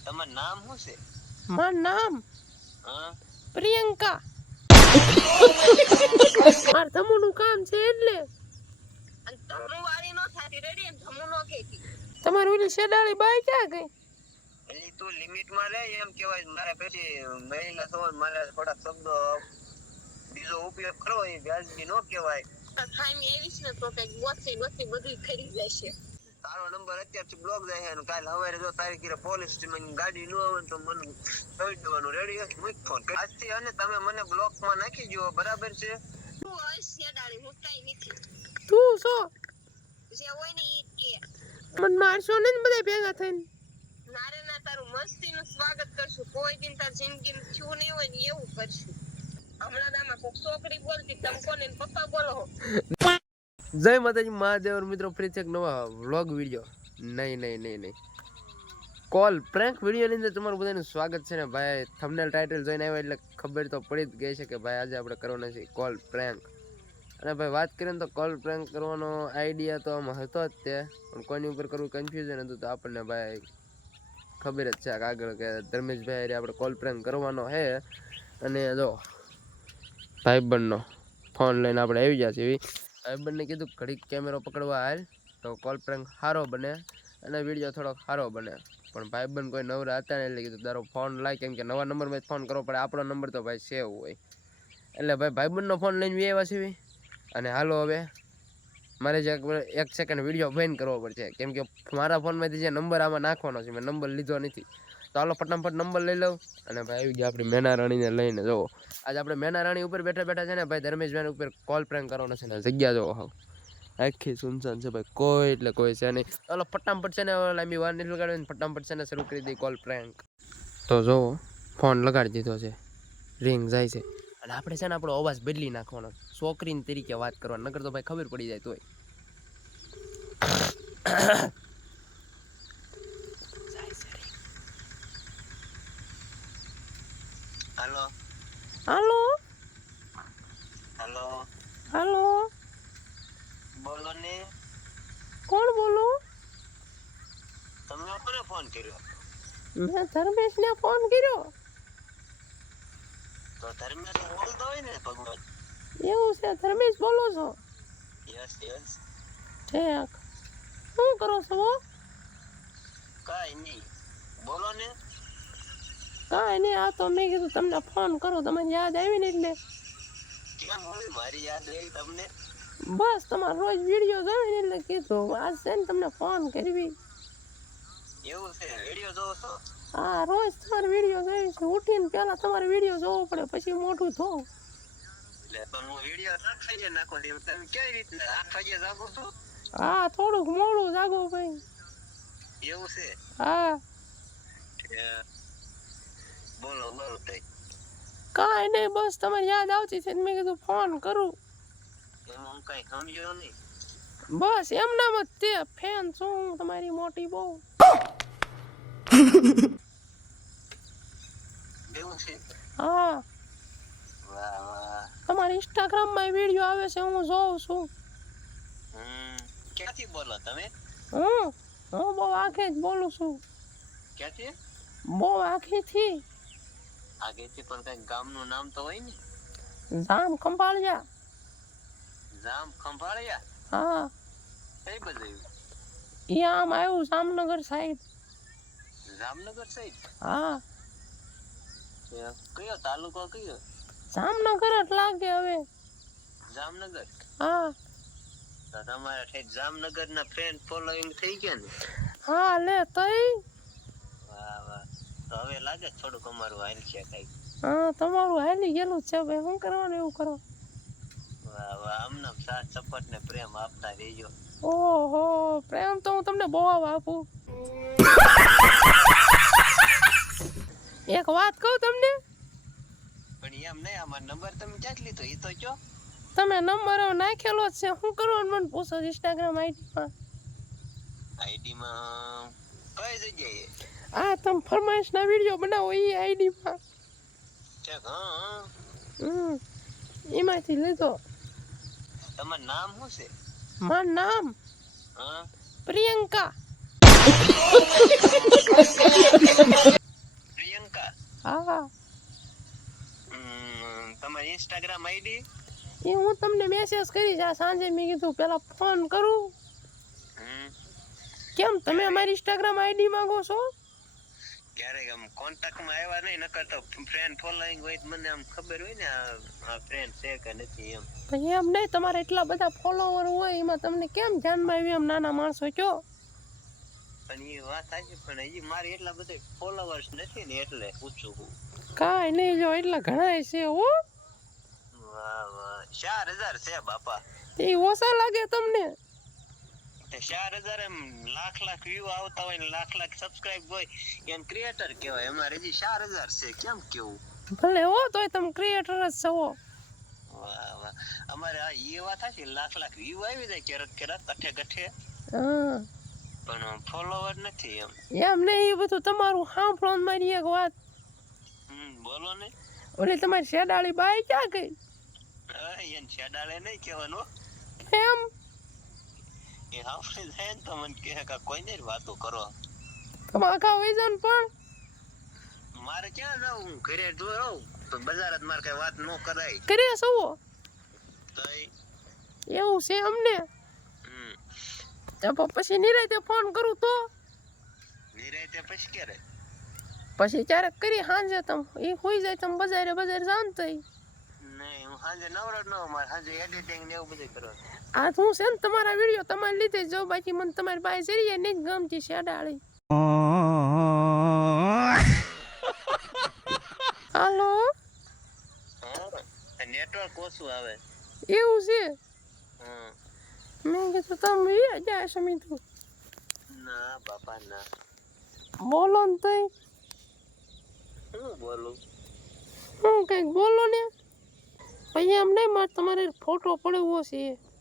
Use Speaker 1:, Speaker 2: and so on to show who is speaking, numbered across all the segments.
Speaker 1: તમારું નામ શું છે?
Speaker 2: મારું નામ
Speaker 1: હા
Speaker 2: પ્રિયંકા. માર તમુનું કામ છે એટલે.
Speaker 3: અને તમુ વાળી નો થાતી રેડી ને તમુ નો કેતી.
Speaker 2: તમારી ઓલી શેડાળી બાઈ ક્યાં ગઈ?
Speaker 1: એટલે તું લિમિટ માં રહે એમ કહેવાય. મારે પછી મહિલા થવા મારે થોડા શબ્દો બીજો ઉપયોગ કરવો એ વ્યાજબી નો કહેવાય.
Speaker 3: ખામી આવીશ ને તો કઈક ગોથી ગોથી બધું ખરી જશે.
Speaker 1: તારો નંબર અત્યારથી બ્લોક જાય છે અને કાલ સવારે જો તારી ઘરે પોલીસ સ્ટેશન ગાડી ન આવે તો મને કહી દેવાનું. રેડી છે? મૂક ફોન. આજથી અને તમે મને બ્લોક માં નાખી દો. બરાબર છે?
Speaker 3: તું હશે ડાળી હું કઈ નથી.
Speaker 2: તું છો
Speaker 3: જે હોય ને ઈ કે.
Speaker 2: મને મારશો ને બધા ભેગા થઈને.
Speaker 3: નારે ના તારું મસ્તીનું સ્વાગત કરશું. કોઈ દિન તાર જિંદગીમાં થયું નહીં હોય ને એવું કરશું. હમણાં દામાં કોક છોકરી બોલતી તમે કોને પપ્પા બોલો.
Speaker 2: જય માતાજી મહાદેવ મિત્રો, ફરીથી એક નવા વ્લોગ વિડીયો નહીં કોલ પ્રેન્ક વિડીયો ની અંદર તમારું બધાનું સ્વાગત છે ને ભાઈ. થંબનેલ ટાઇટલ જોઈને આવ્યા એટલે ખબર તો પડી જ ગઈ છે કે ભાઈ આજે આપણે કરવાના છે કોલ પ્રેન્ક. અને ભાઈ વાત કરીએ ને તો કોલ પ્રેન્ક કરવાનો આઈડિયા તો આમાં હતો જ તે, પણ કોની ઉપર કરવું કન્ફ્યુઝન હતું. તો આપણને ભાઈ ખબર જ છે આગળ કે ધર્મેશભાઈ આપણે કોલ પ્રેન્ક કરવાનો છે. અને જો ભાઈબંધનો ફોન લઈને આપણે આવી ગયા છીએ. ભાઈબંધને કીધું ઘડીક કેમેરો પકડવા હાલ તો કોલ પ્રેન્ક સારો બને અને વિડીયો થોડોક સારો બને. પણ ભાઈબંધ કોઈ નવરા હતા ને એટલે કીધું તારો ફોન લાય, કેમ કે નવા નંબરમાં જ ફોન કરવો પડે. આપણો નંબર તો ભાઈ સેવ હોય એટલે ભાઈ ભાઈબંધનો ફોન લઈને આવ્યા છીએ. અને હાલો હવે મારે જે એક સેકન્ડ વિડીયો બંધ કરવો પડશે, કેમ કે મારા ફોનમાંથી જે નંબર આમાં નાખવાનો છે મેં નંબર લીધો નથી. તો હાલો ફટાફટ નંબર લઈ લઉં. અને ભાઈ આવી ગયા આપણી મેના રાણીને લઈને. જો આજે આપણે મેના રાણી ઉપર બેઠા છે ને ભાઈ ધર્મેશભાઈ ઉપર કોલ પ્રેન્ક કરવાનો છે ને જગ્યા જો હાવ આખી સુનસાન છે ભાઈ, કોઈ એટલે કોઈ છે નહીં. ચાલો ફટાફટ છે ને લાંબી વાર નથી લગાડવી, ફટાફટ છે ને શરૂ કરી દઈ કોલ પ્રેન્ક. તો જો ફોન લગાડી દીધો છે, રિંગ જાય છે. અને આપણે છે ને આપણો અવાજ બદલી નાખવાનો, છોકરીની તરીકે વાત કરવાનો, નકર તો ભાઈ ખબર પડી જાય તોય.
Speaker 1: હાલો
Speaker 2: હાલો
Speaker 1: હાલો
Speaker 2: હાલો
Speaker 1: બોલો ને.
Speaker 2: કોણ બોલો?
Speaker 1: તમે કોને ફોન કર્યો?
Speaker 2: મેં ધર્મેશને ફોન કર્યો.
Speaker 1: તો ધર્મેશ બોલતો હોય ને ભગવાન.
Speaker 2: એવું છે? ધર્મેશ બોલો છો?
Speaker 1: Yes yes.
Speaker 2: ઠીક. શું કરો છો?
Speaker 1: કાઈ નહીં, બોલો ને.
Speaker 2: કાંઈ નહીં, આ તો મેં કીધું તમને ફોન કરો, તમને યાદ આવી ને એટલે.
Speaker 1: કેમ હોય મારી યાદ રહી તમને?
Speaker 2: બસ તમારો રોજ વિડીયો જોઈ ને એટલે કીધું આજ છે ને તમને ફોન કરવી.
Speaker 1: એવું છે? વિડીયો જોવો છો?
Speaker 2: હા, રોજ તમારો વિડીયો જોઈ છે. ઉઠીને પહેલા તમારો વિડીયો જોવો પડે, પછી મોઢું ધોવું.
Speaker 1: એટલે પણ હું વિડીયો 8 વાગે નાખું છું. તમે કેવી રીતના 8 વાગે જાગો છો?
Speaker 2: હા, થોડુંક મોડું જાગો ભાઈ.
Speaker 1: એવું છે?
Speaker 2: હા.
Speaker 1: બોલો બોલો તઈ.
Speaker 2: કાંઈ નહીં, બસ તમારી યાદ આવતી છે મેં કીધું ફોન કરું.
Speaker 1: એમાં હું કઈ સમજ્યો નહીં.
Speaker 2: બસ એમનામ જ તે ફેન છું હું તમારી મોટી બહુ.
Speaker 1: એવું છે?
Speaker 2: હા,
Speaker 1: વાહ વાહ.
Speaker 2: તમારી ઇન્સ્ટાગ્રામમાં વિડીયો આવે છે, હું જોઉં છું.
Speaker 1: ક્યાંથી બોલો તમે?
Speaker 2: હું બહુ આખે જ બોલું છું.
Speaker 1: ક્યાંથી?
Speaker 2: બહુ આખીથી.
Speaker 1: આગેથી પણ કઈ ગામનું નામ તો હોય ને?
Speaker 2: જામ ખંભાળિયા.
Speaker 1: જામ ખંભાળિયા?
Speaker 2: હા.
Speaker 1: કઈ બાજુ?
Speaker 2: ઈ આમ આવ્યું જામનગર સાઈડ.
Speaker 1: જામનગર સાઈડ?
Speaker 2: હા.
Speaker 1: કયો તાલુકો કયો?
Speaker 2: જામનગર જ લાગે હવે.
Speaker 1: જામનગર?
Speaker 2: હા.
Speaker 1: તો તમારા ઠેઠ જામનગર ના ફ્રેન્ડ ફોલોઈંગ થઈ ગયા ને?
Speaker 2: હા લે તઈ.
Speaker 1: વાહ વાહ. તો હવે લાગે થોડુંક અમારું હાલ છે કઈ.
Speaker 2: હા, તમારું હાલી ગયેલું છે ભાઈ, શું કરવાનું એવું કરો.
Speaker 1: વાહ વાહ. આમને સાથ સપોર્ટ ને પ્રેમ આપતા રહેજો.
Speaker 2: ઓહો, પ્રેમ તો હું તમને બહુ આપું. એક વાત કહું તમને?
Speaker 1: પણ એમ નહીં, આમાં નંબર તમે ક્યાંથી લીધો એ તો કયો.
Speaker 2: તમે નંબર નાખેલો જ છે, શું કરવાનું મને પૂછો ઇન્સ્ટાગ્રામ આઈડીમાં.
Speaker 1: આઈડીમાં કઈ જગ્યાએ?
Speaker 2: આ તમે ફરમાઈશના વિડીયો બનાવો એ આઈડીમાં.
Speaker 1: ઠીક. હા
Speaker 2: એમાંથી લીધો.
Speaker 1: તમારું નામ શું છે?
Speaker 2: મારું નામ
Speaker 1: હા
Speaker 2: પ્રિયંકા.
Speaker 1: પ્રિયંકા
Speaker 2: હા
Speaker 1: તમારી ઇન્સ્ટાગ્રામ આઈડી
Speaker 2: એ હું તમને મેસેજ કરીશ આ સાંજે. મેં કીધું પેલા ફોન કરું. કેમ તમે અમારી ઇન્સ્ટાગ્રામ આઈડી માંગો છો?
Speaker 1: ક્યારેક આમ કોન્ટેક્ટમાં આવ્યા નહીં, નકર તો ફ્રેન્ડ ફોલોઈંગ હોય તો મને આમ ખબર હોય ને આ ફ્રેન્ડ છે કે નથી એમ.
Speaker 2: ભાઈ એમ નહીં, તમારે એટલા બધા ફોલોવર હોય એમાં તમને કેમ ધ્યાનમાં આવ્યું? એમ નાના માણસો છો.
Speaker 1: પણ એ વાત સાચી, પણ હજી મારે એટલા બધા ફોલોવર્સ નથી ને એટલે પૂછું હું.
Speaker 2: કાંઈ નહીં, જો એટલા ઘણા છે હો.
Speaker 1: વાહ વાહ, 4000 છે બાપા.
Speaker 2: એ ઓછા લાગે તમને?
Speaker 1: 4000 એમ લાખ વ્યૂ આવતા હોય ને લાખ સબસ્ક્રાઇબ હોય એમ ક્રિએટર કહેવાય. અમારે હજી 4000 છે, કેમ કેવું?
Speaker 2: ભલે હો, તોય તમે ક્રિએટર જ છો.
Speaker 1: વાહ વાહ, અમારે આ એ વાત સાચી, લાખ વ્યૂ આવી જાય ક્યારેક કઠે કઠે,
Speaker 2: હા
Speaker 1: પણ ફોલોવર નથી એમ.
Speaker 2: એમ નહીં, એ બધું તમારું સાંભળો. મારી એક વાત,
Speaker 1: બોલો ને.
Speaker 2: ઓલી તમારી શેડાળી બાઈ ક્યાં ગઈ?
Speaker 1: એને છેડાલે નહીં કહેવાનું.
Speaker 2: કેમ?
Speaker 1: એ આપણે જાય ને તો મને કહે કે કોઈને જ વાતો કરો.
Speaker 2: તમે આખા વૈજન પણ
Speaker 1: મારે ક્યાં જાવ, હું ઘરે જોઉં તો બજાર જ મારે કઈ વાત ન કરાય.
Speaker 2: કરે છો
Speaker 1: તો
Speaker 2: એવું છે અમને? તો પછી નિરાતે ફોન કરું તો?
Speaker 1: નિરાતે પછી ક્યારે?
Speaker 2: પછી ક્યારેક કરી સાંજે. તમે એ હોઈ જાય, તમે બજારે જાણ તો.
Speaker 1: નહીં, હું સાંજે નવરો જ ન હોઉં. મારે સાંજે એડિટિંગ ને એવું બધું કરવાનું.
Speaker 2: આ હું છે ને તમારા વિડીયો તમારી લીધે જો, બાકી મને તમારી બાઈ જરીએ નહીં ગમતી શેડાળી. હાલો,
Speaker 1: નેટવર્ક ઓછું આવે.
Speaker 2: એવું છે?
Speaker 1: હમ.
Speaker 2: મેં કીધું તમે જાય સમીતું.
Speaker 1: ના બાપા ના.
Speaker 2: બોલો ને તઈ.
Speaker 1: શું બોલું?
Speaker 2: હું કંઈક બોલો ને. પછી એમ નહીં, મારે તમારે ફોટો પડવો છે.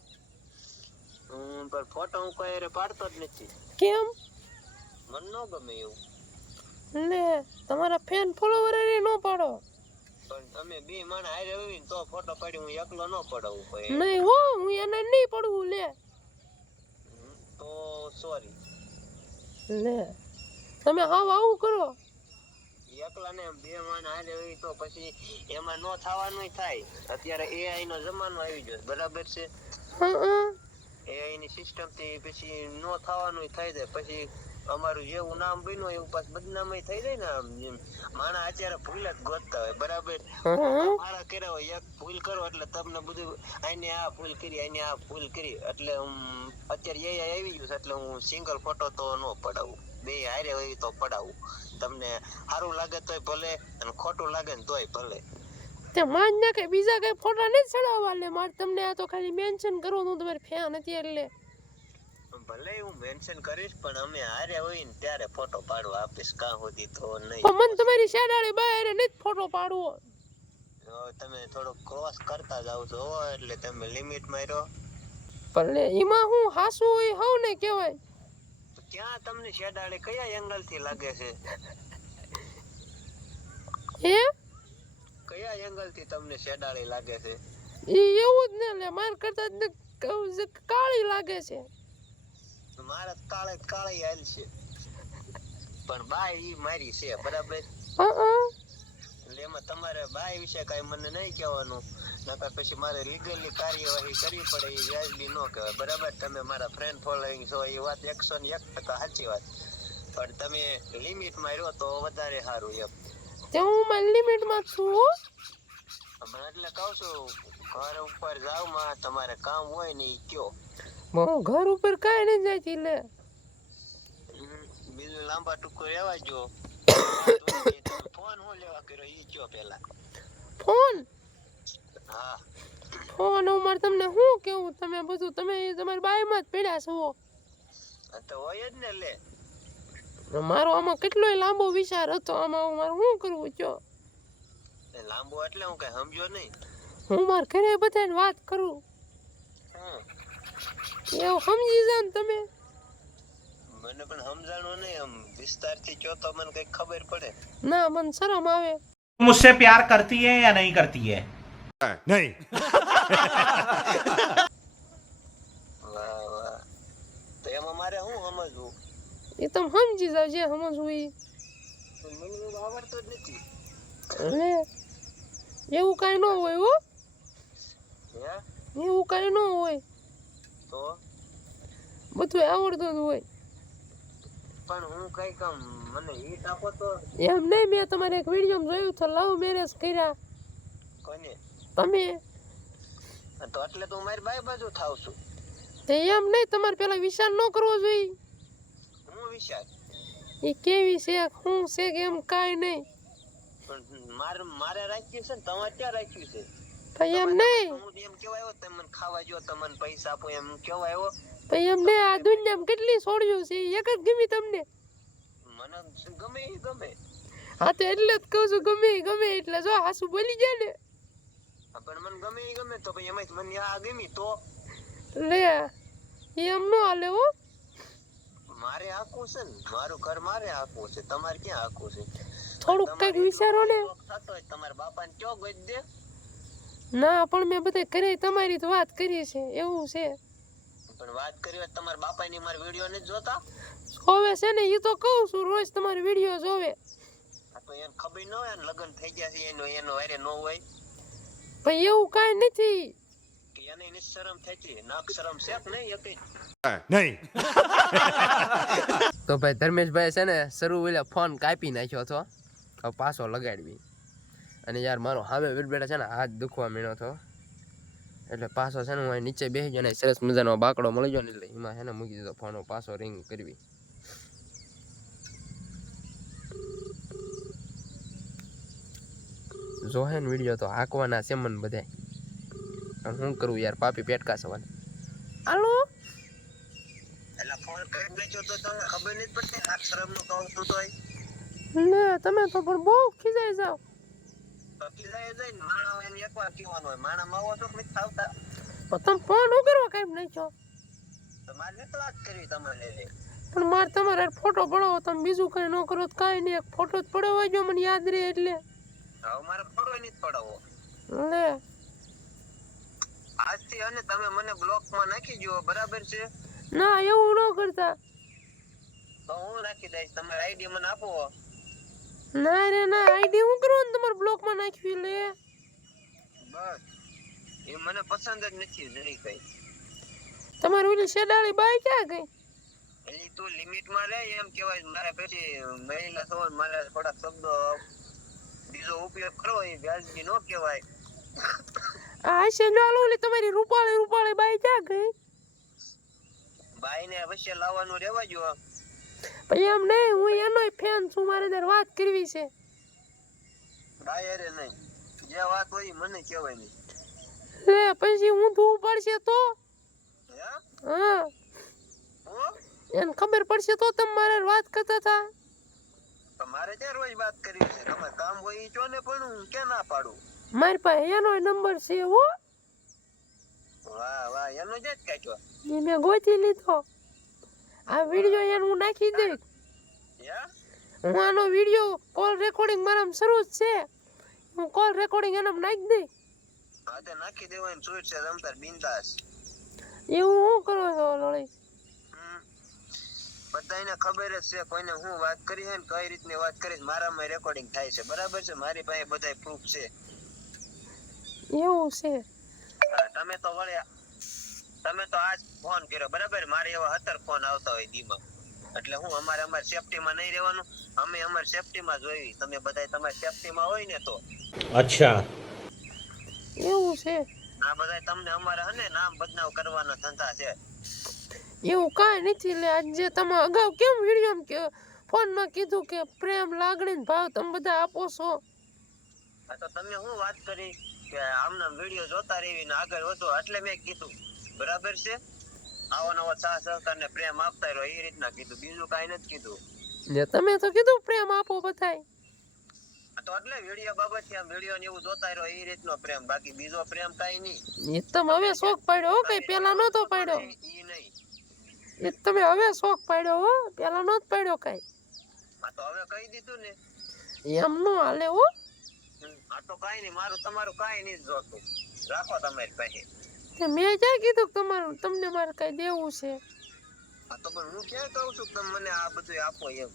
Speaker 1: પણ ફોટો હું કોઈ હારે પાડતો જ નથી.
Speaker 2: કેમ?
Speaker 1: મને ન ગમે એવું.
Speaker 2: લે, તમારા ફેન ફોલોવર ન પાડો.
Speaker 1: પણ તમે બે માણસ હારે હોય ને તો ફોટો પાડી, હું એકલો ન પડાવું કોઈ.
Speaker 2: નહીં હો, હું એને નહીં પડવું. લે
Speaker 1: તો સોરી.
Speaker 2: લે, તમે હાવ આવું કરો.
Speaker 1: એકલા ને બે માણસ હારે હોય તો પછી એમાં નો થવાનું થાય. અત્યારે AI નો જમાનો આવી ગયો, બરાબર છે?
Speaker 2: હા,
Speaker 1: AI ની સિસ્ટમ થી પછી નો થવાનું થઈ જાય. પછી અમારું જેવું નામ બન્યું એવું પાછું બદનામી થઈ જાય ને. આમ માણસ અત્યારે ભૂલ જ ગોતતા હોય, બરાબર? મારા કર્યા હોય, એક ભૂલ કરો એટલે તમને બધું આને આ ભૂલ કરી, આને આ ભૂલ કરી, એટલે અત્યારે AI આવી ગયું છે એટલે હું સિંગલ ફોટો તો ન પડાવું. બે હારે હોય તો પડાવું. તમને સારું લાગે તોય ભલે, અને ખોટું લાગે ને તોય ભલે.
Speaker 2: તે માન ના કે બીજા કઈ ફોટા નથી ચડાવવા. લે, મારે તમને આ તો ખાલી મેન્શન કરવાનું, તમારે ફેન નથી એટલે.
Speaker 1: ભલે હું મેન્શન કરીશ, પણ અમે હારે હોય ને ત્યારે ફોટો પાડવા આપીશ. કાં સુધી તો નહીં.
Speaker 2: પણ મને તમારી શેડાળી બાય નથી ફોટો પાડવો.
Speaker 1: તમે થોડો ક્રોસ કરતા જાવ છો એટલે તમે લિમિટ માં રહ્યો.
Speaker 2: પણ એમાં હું હાસુ હોય હવ ને કહેવાય.
Speaker 1: ક્યાં તમને શેડાળી કયા એંગલ થી લાગે છે?
Speaker 2: હે,
Speaker 1: કયા એંગલ થી તમને શેડાળી લાગે છે?
Speaker 2: ઈ એવું જ ને. લે, માર કરતા કાળી લાગે છે.
Speaker 1: મારા કાળી હાલ છે, પણ બાય ઈ મારી છે, બરાબર? એટલે એમાં તમારે બાય વિશે કઈ મને નહીં કહેવાનું, નકર પછી મારે લીગલી કાર્યવાહી કરવી પડે. એ વ્યાજબી ન કહેવાય, બરાબર? તમે મારા ફ્રેન્ડ ફોલોઈંગ છો એ વાત 101% સાચી વાત, પણ તમે લિમિટ માં રહ્યો તો વધારે સારું એમ.
Speaker 2: તે હું મારી લિમિટ માં છું.
Speaker 1: એટલે કહું છું, ઘર ઉપર જાવ માં તમારે કામ હોય ને ઈ કયો.
Speaker 2: હું ઘર ઉપર કાંઈ નહીં જાતી. લે,
Speaker 1: બીજું લાંબા ટૂંકો રહેવા જો. ફોન હું લેવા કર્યો ઈ કયો પેલા.
Speaker 2: ફોન?
Speaker 1: હા,
Speaker 2: ફોન મારે તમને શું કેવું? તમે બધું તમે તમારી બાઈમાં જ પડ્યા છો.
Speaker 1: તો હોય જ ને. લે,
Speaker 2: મારો આમાં કેટલોય લાંબો વિચાર હતો. આમાં મારે શું કરવું કયો?
Speaker 1: લાંબો એટલે હું કઈ સમજો નહીં.
Speaker 2: હું મારા ઘરે બધાને વાત કરું. એવું સમજી જાવ ને તમે.
Speaker 1: મને પણ સમજાણું નહીં, આમ વિસ્તારથી કયો તો મને કઈ ખબર પડે.
Speaker 2: ના, મને શરમ આવે.
Speaker 4: मुझसे प्यार करती है या नहीं करती है?
Speaker 5: नहीं।
Speaker 1: વાહ વાહ, તો એમાં મારે શું સમજવું?
Speaker 5: એ તમે સમજી જાવ જે સમજવું એ.
Speaker 1: મને એવું આવડતું જ નથી.
Speaker 5: લે એવું કાંઈ ન હોય હો,
Speaker 1: હે
Speaker 5: એવું કાંઈ ન હોય,
Speaker 1: તો
Speaker 5: બધું આવડતું જ હોય.
Speaker 1: પણ હું કઈ કામ મને ઈટ આપો તો.
Speaker 5: એમ નહીં, મેં તમારે એક વિડીયોમાં જોયું તો લવ મેરેજ કર્યા
Speaker 1: કોને?
Speaker 5: તમે.
Speaker 1: તો એટલે તું મારી બાઈ બાજુ થાવ છું.
Speaker 5: તે એમ નહીં, તમારે પેલા વિચાર ન કરવો જોઈએ.
Speaker 1: હું વિચાર
Speaker 5: એ કેવી છે શું છે કે એમ કાંઈ નહીં.
Speaker 1: પણ મારે રાખ્યું છે ને તમારે ક્યાં રાખ્યું છે?
Speaker 5: ભાઈ એમ નહીં,
Speaker 1: હું એમ કેવાય આવ્યો તમે મને ખાવા જો તમને પૈસા આપો એમ કેવાય આવ્યો.
Speaker 5: ભાઈ એમ નહીં, આ દુનિયામાં કેટલી છોડ્યું છે એક જ ગમી તમને.
Speaker 1: મને ગમે એ ગમે.
Speaker 5: હા તો એટલે જ કહું છું ગમે એ ગમે, એટલે જો હાસુ બોલી જાય ને.
Speaker 1: પણ મને ગમે એ ગમે તો પછી એમાં મને આ ગમી તો
Speaker 5: લે એમ ન હાલે હો.
Speaker 1: મારે આખું છે ને, મારું ઘર મારે આખું છે, તમારે ક્યાં આખું છે?
Speaker 5: થોડુંક કંઈક વિચારો ને.
Speaker 1: થતો હોય તમારા બાપાને કયો ગઈ દે.
Speaker 5: ના પણ મેં બધે કરી તમારી તો વાત કરી છે એવું છે.
Speaker 1: પણ વાત કરી હોય તમારા બાપાની મારા વિડીયો ને જોતા.
Speaker 5: જોવે છે ને એ તો કહું છું, રોજ તમારી વિડીયો જોવે.
Speaker 1: આ તો એને ખબર ન હોય ને લગ્ન થઈ ગયા છે એનો હારે ન હોય
Speaker 5: ભાઈ એવું કાંઈ નથી.
Speaker 1: કે એને નિશરમ થઈ હતી, નાક શરમ છે કે નહીં એક
Speaker 6: નહીં.
Speaker 2: તો ભાઈ ધર્મેશભાઈ છે ને શરૂ ઓલા ફોન કાપી નાખ્યો હતો, હવે પાછો લગાડવી. અને યાર મારો હામે બેઠા છે ને હાથ દુખવા માંડ્યો હતો, એટલે પાછો છે ને હું અહીં નીચે બેસી ગયો ને સરસ મજાનો બાકડો મળી ગયો ને એટલે એમાં છે ને મૂકી દીધો ફોન, પાછો રિંગ કરવી. જોહે ને વિડીયો તો હાંકવાના છે મને બધાય, પણ શું કરું યાર, પાપી પેટકા સવાલ.
Speaker 5: હાલો
Speaker 1: એટલે ફોન કરી નાખ્યો તો તમને ખબર નહીં પડતી નાક શરમ નું કહું છું તોય.
Speaker 5: લે તમે તો પણ બહુ ખીજાઈ જાવ.
Speaker 1: તો ખીજાય જાય ને માણા એને એકવાર કહેવાનું હોય માણા માવો છો કે નથી આવતા.
Speaker 5: પણ તમે ફોન ઉગરવા કાંઈ નાખ્યો.
Speaker 1: તો મારે નથી વાત કરવી તમારે લે.
Speaker 5: પણ મારે તમારે ફોટો પડાવો, તમે બીજું કંઈ ન કરો તો કાંઈ નહીં, એક ફોટો જ પડ્યો હોય જો મને યાદ રહે એટલે.
Speaker 1: હવે મારે ફોટો નથી પડાવવો
Speaker 5: લે
Speaker 1: આજથી, અને તમે મને બ્લોક માં નાખી દો બરાબર છે?
Speaker 5: ના એવું ન કરતા.
Speaker 1: તો હું નાખી દઈશ, તમારી આઈડી મને આપો.
Speaker 5: ના રે ના, આઈડી હું કરું ને તમારે બ્લોકમાં નાખવી. લે
Speaker 1: બસ એ મને પસંદ જ નથી જરી કઈ.
Speaker 5: તમારી ઓલી શેડાળી બાઈ ક્યાં ગઈ?
Speaker 1: એટલે તું લિમિટ માં રહે એમ કેવાય. મારે પછી મહિલા છો મારે થોડા શબ્દો બીજો ઉપયોગ કરવો એ વ્યાજબી નો કહેવાય.
Speaker 5: આ શેડાળી ઓલી તમારી રૂપાળી બાઈ ક્યાં ગઈ?
Speaker 1: બાઈ ને અવશ્ય લાવવાનું રહેવા જો.
Speaker 5: ભાઈ એમ નહીં, હું એનોય ફેન છું, મારે તાર વાત કરવી છે.
Speaker 1: બાઈ અરે નહીં, જે વાત હોય ઈ મને કહેવાય નહીં.
Speaker 5: લે પછી હું ધૂ પડશે તો.
Speaker 1: હે
Speaker 5: હા
Speaker 1: હું
Speaker 5: એને ખબર પડશે તો તમે મારે વાત કરતા હતા.
Speaker 1: તમારે ત્યાં રોજ વાત કરવી છે, તમારે કામ હોય ઈ જો ને, પણ હું ક્યાં ના પાડું.
Speaker 5: મારી પાસે એનોય નંબર છે હો,
Speaker 1: વાહ વાહ એનો જ કાઢ્યો.
Speaker 5: એ મેં ગોતી લીધો. આ વિડીયો એને હું નાખી દઈશ.
Speaker 1: હે
Speaker 5: હું આનો વિડીયો કોલ રેકોર્ડિંગ મારામાં શરૂ જ છે, હું કોલ રેકોર્ડિંગ એનામાં નાખી દઈશ.
Speaker 1: હા તે નાખી દેવાય ને છૂટ છે રમતાર બિંદાસ.
Speaker 5: એવું હું કરો છો લોળી?
Speaker 1: બધાને ખબર જ છે કોઈને હું વાત કરી છે ને કઈ રીતની વાત કરી. મારામાં રેકોર્ડિંગ થાય છે બરાબર છે, મારી પાસે બધાય પ્રૂફ છે.
Speaker 5: એવું છે?
Speaker 1: તમે તો વળ્યા, તમે તો આજ ફોન કર્યો બરાબર. મારે એવા 17 ફોન આવતા હોય દીમાં, એટલે હું અમારી સેફટીમાં નહીં રહેવાનું. અમે અમારી સેફટીમાં જોઈ, તમે બધાય તમારી સેફટીમાં હોય ને તો.
Speaker 4: अच्छा
Speaker 5: એવું છે?
Speaker 1: આ બધાય તમને અમારા હને નામ બદનામ કરવાના ધંધા છે.
Speaker 5: એવું કાંઈ નથી. લે આજે તમે અગાઉ કેમ વિડીયોમાં કે ફોનમાં કીધું કે પ્રેમ લાગણી ને ભાવ તમે બધા આપો છો.
Speaker 1: આ તો તમે હું વાત કરી કે આમના વિડીયો જોતા રહેવી ને આગળ વધો, એટલે મેં કીધું બરાબર છે. આવો નવો સાથ સહકાર ને પ્રેમ આપતા રહ્યો એ રીતના કીધું, બીજું કાંઈ નથી કીધું.
Speaker 5: ને તમે તો કીધું પ્રેમ આપો બધાય.
Speaker 1: તો એટલે વિડીયો બાબતથી આમ વિડીયો ને એવું જોતા રહ્યો એ રીતનો પ્રેમ, બાકી બીજો પ્રેમ કાંઈ નહીં.
Speaker 5: એ તમે હવે શોખ પાડ્યો હો, કઈ પેલા નહોતો પાડ્યો.
Speaker 1: ઈ નહીં.
Speaker 5: એ તમે હવે શોખ પાડ્યો હો, પેલા નહોતો પાડ્યો કઈ.
Speaker 1: આ તો હવે કહી દીધું ને.
Speaker 5: એમ નો હાલે હો.
Speaker 1: આ તો કાંઈ નહીં, મારું તમારું કાંઈ નહીં જોતું, રાખો તમારી પાસે.
Speaker 5: તે મેં ક્યાં કીધું કે તમારું તમને મારે કઈ દેવું છે?
Speaker 1: આ તો પણ હું ક્યાં કહું છું કે તમે મને આ બધું આપો એમ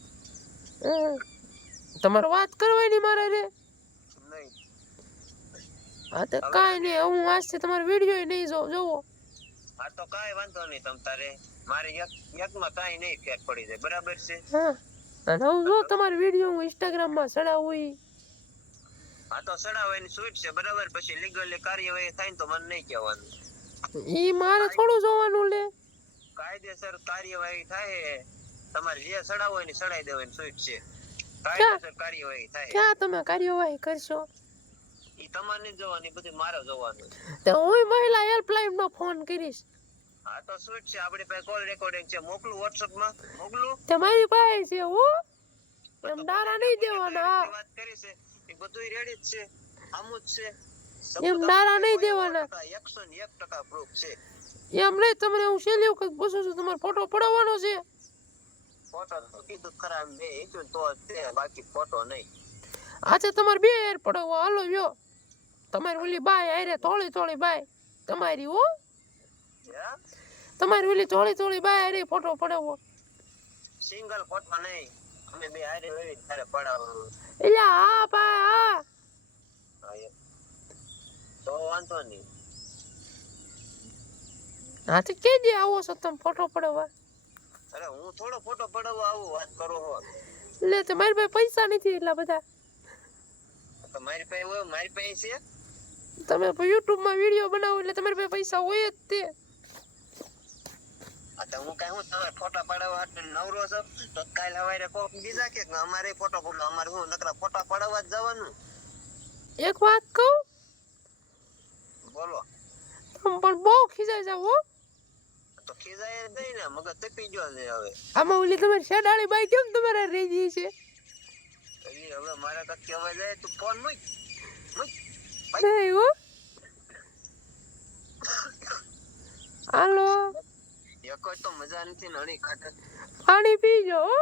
Speaker 5: તમારે વાત કરવાની મારે રે
Speaker 1: નહીં.
Speaker 5: હા તો કાંઈ નહીં હું આજથી તમારો વિડીયો નહીં જોવો
Speaker 1: આ તો કાંઈ વાંધો નહીં તમ તારે મારે એકમાં કાંઈ નહીં ફેર પડી જાય બરાબર છે.
Speaker 5: હા અને હું જો તમારો વિડીયો હું ઇન્સ્ટાગ્રામમાં ચડાવું ઈ
Speaker 1: આ તો સડાવવાની છૂટ છે બરાબર. પછી લીગલી કાર્યવાહી થાય ને તો મને નહીં કહેવાનું.
Speaker 5: ઈ મારે થોડું જોવાનું લે
Speaker 1: કાયદેસર કાર્યવાહી થાય. તમારે જે સડાવો હોય ને સડાઈ દેવાની છૂટ છે. કાયદેસર કાર્યવાહી થાય.
Speaker 5: ક્યાં તમે કાર્યવાહી કરશો
Speaker 1: ઈ તમારે નહીં જોવાની, બધું મારે જોવાનું.
Speaker 5: તો હું મહિલા હેલ્પલાઇન નો ફોન કરીશ.
Speaker 1: આ તો છૂટ છે. આપણી પાસે કોલ રેકોર્ડિંગ છે. મોકલું WhatsApp માં મોકલું.
Speaker 5: તે મારી પાસે છે હો એમ ડારા નહીં દેવાના
Speaker 1: વાત કરી છે એ બધું રેડી જ છે. આમું જ છે.
Speaker 5: એમ ડારા નહીં દેવાના
Speaker 1: 101% પ્રૂફ છે.
Speaker 5: એમ નહીં તમને હું છેલ્લી વખત પૂછું છું તમારો ફોટો પડાવવાનો છે
Speaker 1: ફોટો તો કીધું ખરા બે ઈચ્છું તો છે, બાકી ફોટો નહીં.
Speaker 5: આજે તમારે બે હેર પડાવવા હાલો યો તમારી ઓલી બાય આરે થોડી બાય તમારી હો
Speaker 1: હે?
Speaker 5: તમારી ઓલી થોડી બાય આરે ફોટો પડાવવો
Speaker 1: સિંગલ ફોટો નહીં. અમે બે હારે હોય ત્યારે પડાવવાનું.
Speaker 5: એટલે હા ભાઈ હા
Speaker 1: હા, એમ. તો વાંધો નહીં.
Speaker 5: હા તો કે દે આવો છો તમે ફોટો પડાવવા
Speaker 1: અરે હું થોડો ફોટો પડાવવા આવું વાત કરો હો.
Speaker 5: એટલે તો મારી પાસે પૈસા નથી એટલા બધા
Speaker 1: તો મારી પાસે હોય, મારી પાસે છે.
Speaker 5: તમે યુટ્યુબ માં વિડીયો બનાવો એટલે તમારી પાસે પૈસા હોય જ તે
Speaker 1: આ તો હું કઈ હું તમારે ફોટા પડાવવા હાટુ નવરો છો તો કાલ સવારે કોક બીજા કે અમારે ફોટો પડાવ. અમારે હું નકરા ફોટા પડાવવા જ જવાનું.
Speaker 5: એક વાત કહું
Speaker 1: બોલો.
Speaker 5: તમે પણ બહુ ખીજાઈ જાવ હો
Speaker 1: તો ખીજાય દઈ ને મગજ તપી ગયો છે હવે.
Speaker 5: આમાં ઓલી તમારી શેડાળી બાઈ કેમ તમારા રહી ગઈ છે
Speaker 1: હજી હવે મારા કઈ કહેવાય જાય તું ફોન મૂક મૂક.
Speaker 5: નહીં હો હાલો
Speaker 1: એકોય તો મજા નથી નણી ખાટે.
Speaker 5: પાણી પીજો હો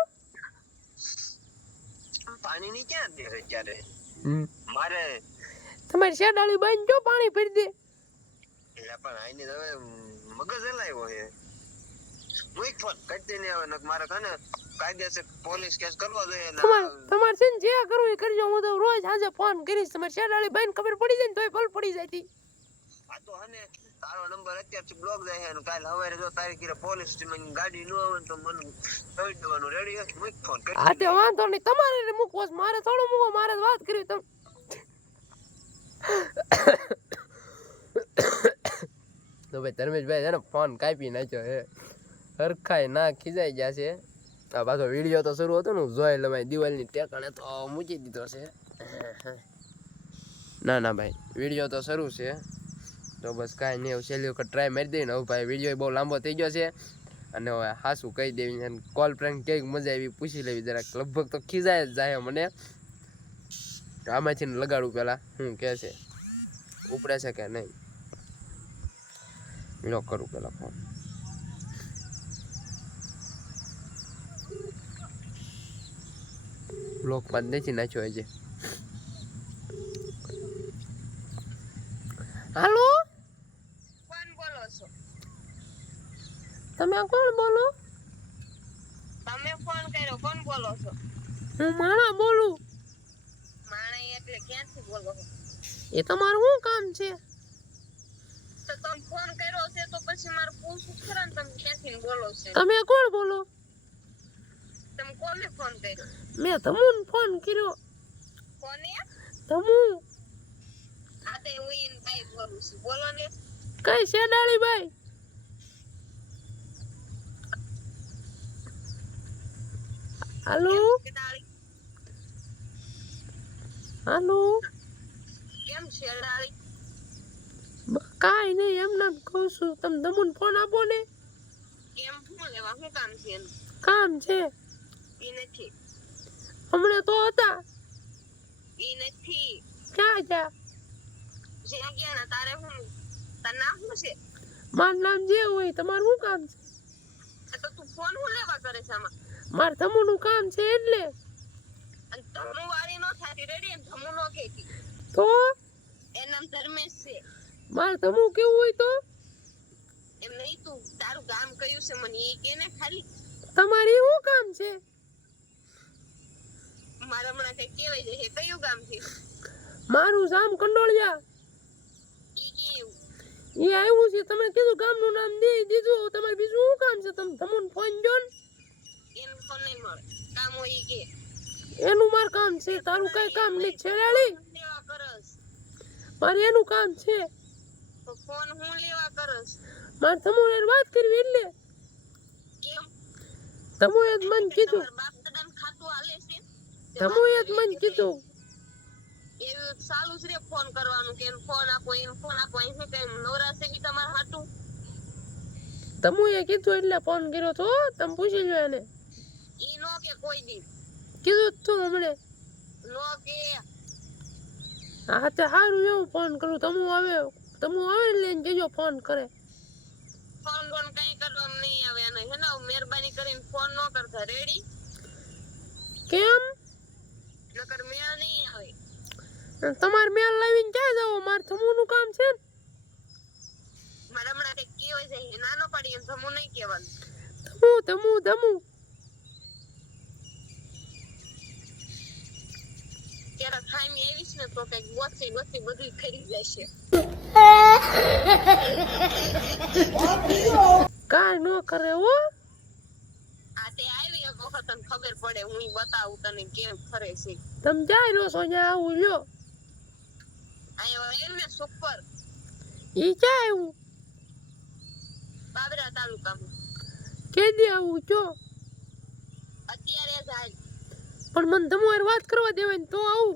Speaker 1: પાણી ની ક્યાં દે અત્યારે મારે.
Speaker 5: તમારી શેડાળી બાઈ જો પાણી ભરી દે
Speaker 1: એટલે પણ આઈને હવે મગજ હલાવ્યો છે. મૂક ફોન કરતી નહીં હવે નક મારે કને કાયદેસર પોલીસ કેસ કરવો જોઈએ ને.
Speaker 5: તમારે છે ને જે કરવું એ કરજો હું તો રોજ સાંજે ફોન કરીશ તમારી શેડાળી બાઈને ખબર પડી જાય ને તોય પલ પડી જાય તી
Speaker 1: આ તો હને તારો નંબર અત્યારથી બ્લોક જાય છે અને કાલ સવારે જો તારી કીરે પોલીસ ની ગાડી ન આવે તો મને કહી દેવાનું. રેડી છે? મૂક ફોન કરી.
Speaker 5: આ તે વાંધો નહીં તમારે મૂકવો છે, મારે થોડું મૂકો મારે જ વાત કરી તમે તો ભાઈ ધર્મેશભાઈ છે ને ફોન કાપી નાખ્યો હે હરખાય ના ખીજાઈ ગયા છે. આ પાછો વિડીયો તો શરૂ હતો ને જોઈ લે ભાઈ દિવાળીની ટેકાણે તો મૂકી દીધો છે. ના ભાઈ વિડીયો તો શરૂ છે તો બસ કાંઈ નહીં. હવે છેલ્લી વખત ટ્રાય મારી દઈએ ને. હવે ભાઈ વિડીયો બહુ લાંબો થઈ ગયો છે અને હવે હાસું કહી દેવી અને કોલ પ્રેન્ક કેવી મજા આવી પૂછી લેવી જરાક. લગભગ તો ખીજાય જ જાય મને. આમાંથી લગાડું પેલા શું કહે છે ઉપડે છે કે નહીં. લોક કરું પેલા ફોન. બ્લોક માં નથી નાખ્યો હજી. હાલો
Speaker 3: કોણ બોલો છો?
Speaker 5: તમે કોણ બોલો?
Speaker 3: તમે ફોન કર્યો, કોણ બોલો છો?
Speaker 5: હું માણા બોલું.
Speaker 3: માણે એટલે ક્યાંથી બોલો છો?
Speaker 5: એ તમારું શું કામ છે?
Speaker 3: તો તમે ફોન કર્યો છે તો પછી મારે પૂછવું જ ખરા ને તમે ક્યાંથી બોલો છો?
Speaker 5: તમે કોણ બોલો?
Speaker 3: તમે કોને ફોન કર્યો?
Speaker 5: મેં તમુને ફોન કર્યો.
Speaker 3: કોને?
Speaker 5: તમુ
Speaker 3: આ તો હું એને ભાઈ બોલું છું. બોલો ને.
Speaker 5: કઈ શેડાળી બાઈ? હાલો હાલો
Speaker 3: કેમ શેરડાળી?
Speaker 5: કાઈ નહીં એમને કહું છું તમે તમુને ફોન આપો ને.
Speaker 3: કેમ શું લેવા? શું કામ છે એનું?
Speaker 5: કામ છે.
Speaker 3: ઈ નથી.
Speaker 5: હમણાં તો હતા.
Speaker 3: ઈ નથી.
Speaker 5: ક્યાં ગયા?
Speaker 3: જ્યાં ગયા ને તારે શું? તાર નામ શું છે?
Speaker 5: મારું નામ જે હોય. તમારું શું કામ છે?
Speaker 3: આ તો તું ફોન હું લેવા કરે છે આમાં?
Speaker 5: મારે તમુનું કામ છે એટલે.
Speaker 3: અને ધમુ વાળી નો થાતી રેડી એમ ધમુ નો કહેતી.
Speaker 5: તો
Speaker 3: એનું નામ ધર્મેશ છે.
Speaker 5: મારે તમુ કેવું હોય તો
Speaker 3: એમ નહીં તું તારું ગામ કયું છે મને એ કે ને ખાલી
Speaker 5: તમારે શું કામ છે?
Speaker 3: મારા હમણાં કઈ કેવાય જશે કયું ગામ છે
Speaker 5: મારું જામ કંડોળિયા.
Speaker 3: ઈ કે એવું
Speaker 5: એ આવ્યું છે, તમે કીધું ગામનું નામ દે દીધું. તમારે બીજું શું કામ છે? તમે તમોને ફોન જો ને.
Speaker 3: એનું ફોન નહીં મળે કામ હોય ઈ કે
Speaker 5: એનું માર કામ છે, તારું કઈ કામ નહીં છેડાળી.
Speaker 3: લેવા કરસ
Speaker 5: મારે એનું કામ છે.
Speaker 3: તો ફોન હું લેવા કરસ
Speaker 5: મારે તમોને વાત કરવી એટલે
Speaker 3: કેમ
Speaker 5: તમોએ જ મને કીધું.
Speaker 3: તમારા બાપ દાદાનું ખાતું હાલે છે
Speaker 5: તમોએ જ મને કીધું.
Speaker 3: એવું ચાલુ જ રે ફોન કરવાનું કે એનો ફોન આપો અહીં શું કઈ નવરાશે કે તમારા હાટું
Speaker 5: તમોએ કીધું એટલે ફોન કર્યો તો. તમે પૂછી લો એને.
Speaker 3: ઈ નો કે કોઈ દી
Speaker 5: કીધું તો હમણે.
Speaker 3: નો કે
Speaker 5: હા તે સારું એવું ફોન કરું. તમો આવે ને લઈને જજો ફોન કરે.
Speaker 3: ફોન બોન કઈ કરવાનું નહીં આવે અને હે ને મહેરબાની કરીને ફોન નો કરતા રેડી
Speaker 5: કેમ?
Speaker 3: નકર મેળ નહીં આવે
Speaker 5: તમારે મેલ લાવીને ક્યાં જાવ? મારે તમોનું કામ છે ને.
Speaker 3: મારા હમણાં કઈ કેવાય જાય નાનો પાડી એમ ધમું નહીં કહેવાનું
Speaker 5: તમુ
Speaker 3: ત્યારે ખામી આવીશ ને તો કઈક ગોથી બધું ખરી જશે
Speaker 5: કાંઈ નો કરે હો.
Speaker 3: આ તે આવી એક વખત તને ખબર પડે હું ઈ બતાવું તને કેમ ખરે છે
Speaker 5: તમે જાય રહ્યો છો ત્યાં આવું લ્યો.
Speaker 3: અહીંયા એમને સુપર
Speaker 5: ઈ ક્યાં આવ્યું?
Speaker 3: બાબરા તાલુકામાં
Speaker 5: કેદી આવું છો?
Speaker 3: અત્યારે જ આજ
Speaker 5: પણ મને તમારે વાત કરવા દેવાય ને તો આવું.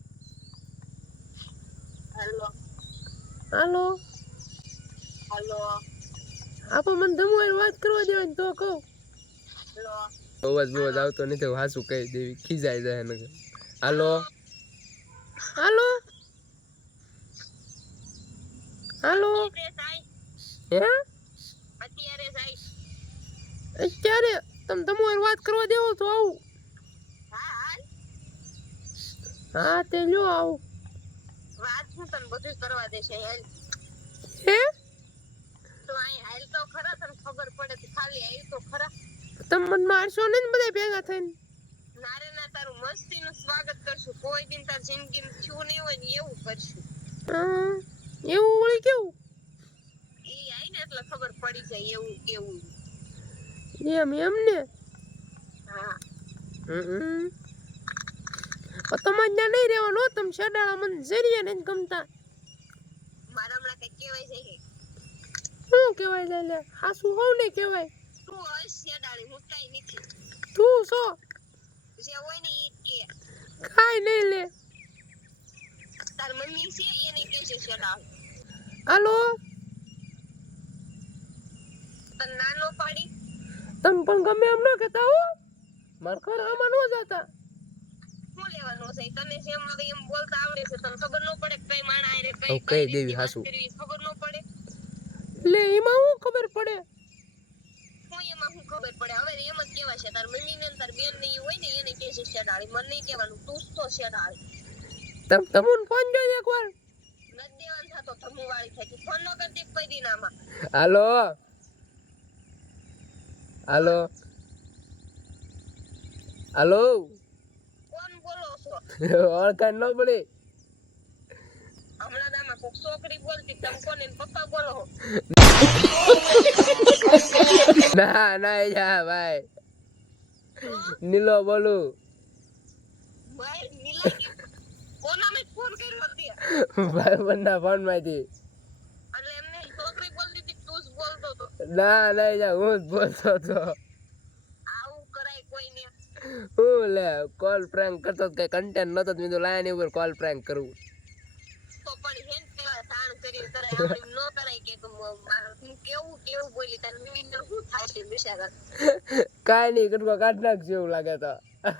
Speaker 3: હાલો
Speaker 5: હાલો આપો મને તમારે વાત કરવા દેવાય ને તો કહું.
Speaker 3: હાલો
Speaker 5: અવાજ બવાજ આવતો નથી. હાસું કહી દેવી ખીજાઈ જાય ને. હાલો હાલો હાલો હે
Speaker 3: અત્યારે જાય
Speaker 5: અત્યારે તમે તમારે વાત કરવા દેવો તો આવું.
Speaker 3: હા હાલ
Speaker 5: હા તે લ્યો આવું.
Speaker 3: વાત હું તને બધું કરવા દેશે હેલ
Speaker 5: હે
Speaker 3: તો અહીં હાલ તો ખરા તને ખબર પડે તો ખાલી હાલ તો ખરા
Speaker 5: તમે મને મારશો ને બધા ભેગા થઈને.
Speaker 3: નારે ના તારું મસ્તીનું સ્વાગત કરશું કોઈ દિન તાર જિંદગીમાં થયું નહીં હોય ને એવું કરશું
Speaker 5: એવું વળી કેવું?
Speaker 3: ઈ આઈ ને એટલે ખબર પડી જાય એવું કેવું
Speaker 5: એમ ને.
Speaker 3: હા
Speaker 5: પણ તમારે ત્યાં નહીં રહેવાનું. તમે શેડાળા મને જરીએ ને ગમતા.
Speaker 3: મારા હમણાં કઈ કેવાય છે
Speaker 5: શું કહેવાય લે લે હાસુ હોવ ને કહેવાય.
Speaker 3: તું હશ શેડાળી હું કઈ નથી
Speaker 5: તું છો
Speaker 3: જે હોય ને ઈ જ કે
Speaker 5: કાંઈ નહીં લે.
Speaker 3: તાર મમ્મી છે એને કે છે શેડાળ
Speaker 5: હાલો
Speaker 3: તને નાનો પાડી
Speaker 5: તમે પણ ગમે એમ ન કહેતા હો. માર ઘર આમાં ન જતા.
Speaker 3: શું લેવાનું છે તને જેમ હવે એમ બોલતા આવડે છે તને ખબર ન પડે કે કઈ માણા આરે
Speaker 5: હવે
Speaker 3: કઈ
Speaker 5: કહી
Speaker 3: કઈ
Speaker 5: દેવી
Speaker 3: રીતની
Speaker 5: હાસુ.
Speaker 3: વાત કરવી ખબર ન પડે
Speaker 5: લે એમાં શું ખબર પડે?
Speaker 3: હું એમાં શું ખબર પડે હવે એમ જ કેવા છે તાર મમ્મી ને તાર બેન ને ઈ હોય ને એને કે છે શેડાળી મને નહીં કહેવાનું તું જ તો શેડાળી
Speaker 5: તમને ફોન જો એકવાર.
Speaker 3: નથી દેવાનું થતો ધમુ વાળી થાય ફોન ન કરતી કોઈ દી નામાં
Speaker 5: હાલો હાલો હાલો
Speaker 3: કોણ બોલો છો
Speaker 5: ઓળખાણ ન પડી.
Speaker 3: હમણાં દામાં કોક છોકરી બોલતી તમે કોને એના પપ્પા બોલો છો?
Speaker 5: ના ના જા ભાઈ નીલો બોલું.
Speaker 3: ભાઈ નીલાજી કોનામે ફોન કર્યો હતી
Speaker 5: ભાઈ બંધા ફોન માંથી.
Speaker 3: એટલે એમને છોકરી બોલતી હતી તું જ બોલતો હતો
Speaker 5: ના ના જા હું જ બોલતો હતો.
Speaker 3: આવું કરાય કોઈને
Speaker 5: હું લે કોલ પ્રેન્ક કરતો કઈ કન્ટેન્ટ નતો. મેં તો લાઈન ઉપર કોલ પ્રેન્ક કરવું.
Speaker 3: તો પણ હેન કેવા તાણ કરી કરાય આપણે ન કરાય કે હું કેવું બોલી તાર મમ્મી ને શું થાય છે બિચારા
Speaker 5: કાંઈ નહીં કટકો કાઢ નાખશે એવું લાગે તો.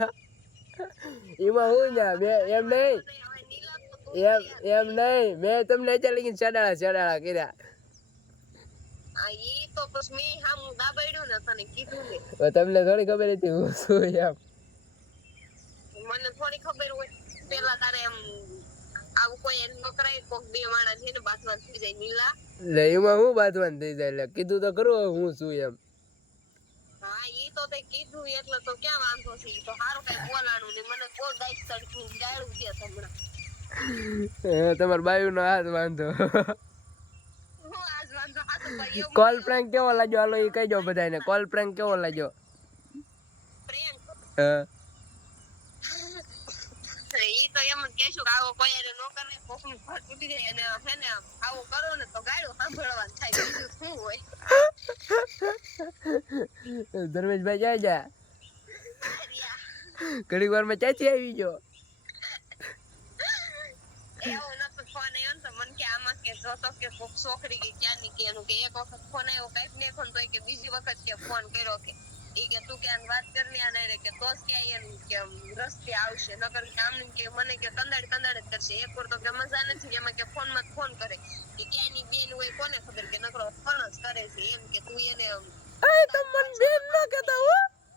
Speaker 5: એમાં હું ના એમ નહીં એમ નહીં મેં તમને અત્યારે લગીને ચડાળા કર્યા.
Speaker 3: ઈ તો પછી મેં હામું દાબાડ્યું ને તને કીધું ને
Speaker 5: હવે તમને થોડી ખબર હતી હું શું એમ.
Speaker 3: મને થોડી ખબર હોય પેલા તારે એમ આવું કોઈ એમ ન કરાય કોક બે માણસ છે ને બાથમાં થઈ જાય નીલા
Speaker 2: લે એમાં હું બાંધવાનું થઈ જાય એટલે કીધું તો ખરું હવે હું શું એમ
Speaker 3: હા ઈ તો તે કીધું એટલે તો ક્યાં વાંધો છે ઈ તો હારું કઈ બોલાણું ને મને બહુ દાઈક તડકું ગાળું છે હમણાં
Speaker 2: તમારા બાયુનો હાથ વાંધો
Speaker 3: હું આજ વાંધો હાથો પર એવું
Speaker 2: કોલ પ્રેન્ક કેવો લાગ્યો હાલો એ કહી દો બધાને કોલ પ્રેન્ક કેવો લાગ્યો
Speaker 3: પ્રેમ
Speaker 2: હા
Speaker 3: ઈ તો એમ જ કહેશું કે આવો કોઈ હારે નો કરે કોકનું ઘર તૂટી જાય અને હે ને આવો કરો ને તો ગાળું સાંભળવાનું થાય બીજું શું હોય
Speaker 2: ધર્મેશભાઈ જાય જા ઘડીક વારમાં ચાચી આવી ગયો
Speaker 3: એવો નતો ફોન આવ્યો ને તો મને કે આમાં કે જોતો કે કોક છોકરી કે ક્યાંની કે એનું કે એક વખત ફોન આવ્યો કાંઈક ને ફોન તોય કે બીજી વખત કે ફોન કર્યો કે ઈ કે તું ક્યાં વાત કરની આને રે કે તો જ ક્યાંય એમ કે રસ્તે આવશે નકર કે આમ કે મને કે કંદાડ જ કરશે એક વાર તો કે મજા નથી એમાં કે ફોનમાં ફોન કરે કે ક્યાંની બેન હોય કોને ખબર કે નકરો ફોન જ કરે છે એમ કે તું એને
Speaker 2: તમને બેન ન કહેતા હો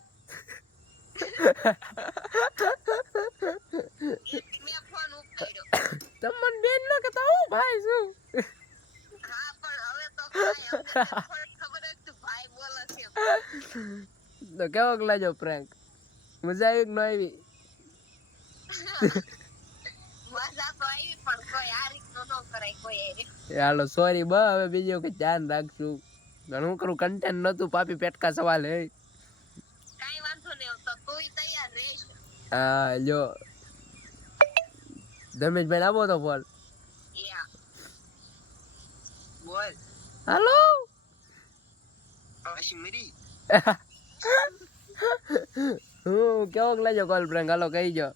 Speaker 3: મેં ફોન ઉપાડ્યો
Speaker 2: તમને બેન ન કહેતા હો ભાઈ શું
Speaker 3: હા પણ હવે તો કાંઈ અમને ખબર જ તું ભાઈ બોલે છે
Speaker 2: તો કેવો લાગ્યો પ્રેન્ક મજા આવી કે ન આવી
Speaker 3: મજા તો આવી પણ કોઈ આ રીતનું ન કરાય કોઈ હારે.
Speaker 2: હાલો સોરી બા હવે બીજો કે ધ્યાન રાખશું ઘણું કરું કન્ટેન્ટ નતું પાપી પેટકા સવાલ હે
Speaker 3: કાંઈ વાંધો નહીં તો તુંય તૈયાર રહીશ
Speaker 2: હા જો ધર્મેશભાઈ આપો તો ફોન
Speaker 3: યા
Speaker 1: બોલ
Speaker 2: હાલો
Speaker 1: કાશ્મીરી
Speaker 2: હું કેવો લાગ્યો કોલ પ્રેન્ક હાલો કહી જો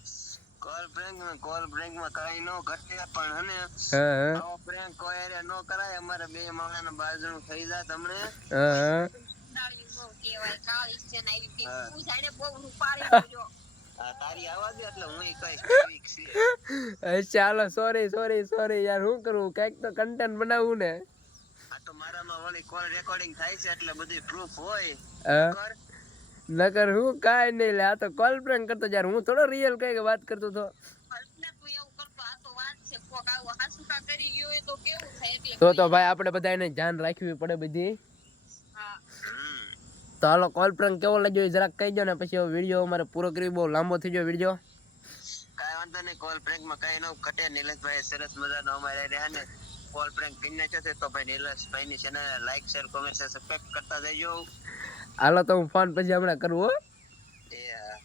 Speaker 1: કોલ પ્રેન્ક માં કઈ નો ઘટે પણ હને
Speaker 2: હા
Speaker 1: આવો પ્રેન્ક કોઈ હારે નો કરાય અમારે બે માણસના બાજુનું થઈ જાય તમને
Speaker 2: હા
Speaker 3: દાળી નો કહેવાય કાળી છે ને આવી
Speaker 1: હા.
Speaker 3: તું જાણે બહુ રૂપાળી જો
Speaker 1: આ તારી આવા દે એટલે હું કઈશ કેવીક છે
Speaker 2: ચાલો સોરી યાર શું કરું કઈક તો કન્ટેન્ટ બનાવવું ને
Speaker 1: આ તો મારામાં વળી કોલ રેકોર્ડિંગ થાય છે એટલે બધી પ્રૂફ હોય
Speaker 2: હા
Speaker 1: કર
Speaker 2: નકર હું કાંઈ નહીં લે આ તો કોલ પ્રેન્ક કરતો યાર હું થોડો રિયલ કઈ વાત કરતો તો
Speaker 3: એટલે તું એવું કરતો આ તો વાત છે કોક આવું હાસુકા કરી ગયો હોય તો કેવું થાય એટલે
Speaker 2: તો ભાઈ આપણે બધા એને ધ્યાન રાખવી પડે બધી
Speaker 3: હા
Speaker 2: તો હાલો કોલ પ્રેન્ક કેવો લાગ્યો એ જરાક કહી દો ને પછી વિડીયો અમારે પૂરો કરી બહુ લાંબો થઈ ગયો વિડીયો
Speaker 1: કાંઈ વાંધો નહીં કોલ પ્રેન્ક માં કઈ નો ઘટે નિલેશભાઈ સરસ મજાનો અમારે રહ્યા ને કોલ પ્રેન્ક કરી નાખ્યો છે તો ભાઈ નિલેશભાઈ ની channel like share comment subscribe કરતા જજો
Speaker 2: હાલો તો હું ફોન પછી હમણાં કરું હો
Speaker 1: એ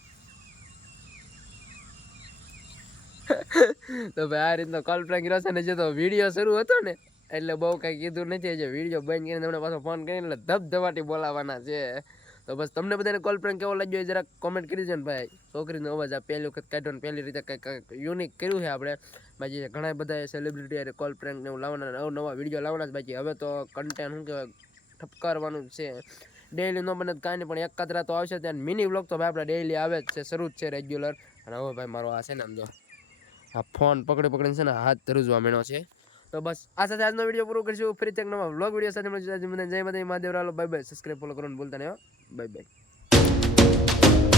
Speaker 2: તો ભાઈ આ રીતનો કોલ પ્રેન્ક રહ્યો છે ને જે તો વિડીયો શરૂ હતો ને એટલે બહુ કઈ કીધું નથી જે વિડીયો બંધ કરીને તમને પાછો ફોન કરીને એટલે ધબધબાટી બોલાવાના છે તો બસ તમને બધાને કોલ પ્રેન્ક કેવો લાગ્યો એ જરાક કોમેન્ટ કરી દેજો ને ભાઈ છોકરીનો અવાજ આ પહેલી વખત કાઢ્યો ને પહેલી રીતે કંઈક યુનિક કર્યું છે આપણે બાકી ઘણા બધા સેલિબ્રિટી અરે કોલ પ્રેન્ક ને એવું લાવવાના નવા વિડીયો લાવવાના જ બાકી હવે તો કન્ટેન્ટ શું કહેવાય ઠપકારવાનું છે ડેઈલી ન બને કાંઈ નહીં પણ એક કતરા તો આવશે ત્યાં મિની વ્લોગ તો ભાઈ આપણે ડેઈલી આવે જ છે શરૂ જ છે રેગ્યુલર અને હવે ભાઈ મારો આ છે ને આમ જો આ ફોન પકડીને છે ને હાથ ધ્રુજવા મેળો છે તો બસ આ સાથે આજનો વિડીયો પૂરો કરીશું ફરીથી એક નવા વ્લોગ વિડીયો સાથે મળીશું જય મહાદેવ રાલો બાય બાય સબસ્ક્રાઇબ ફોલો કરવાનું ભૂલતા નહીં બાય બાય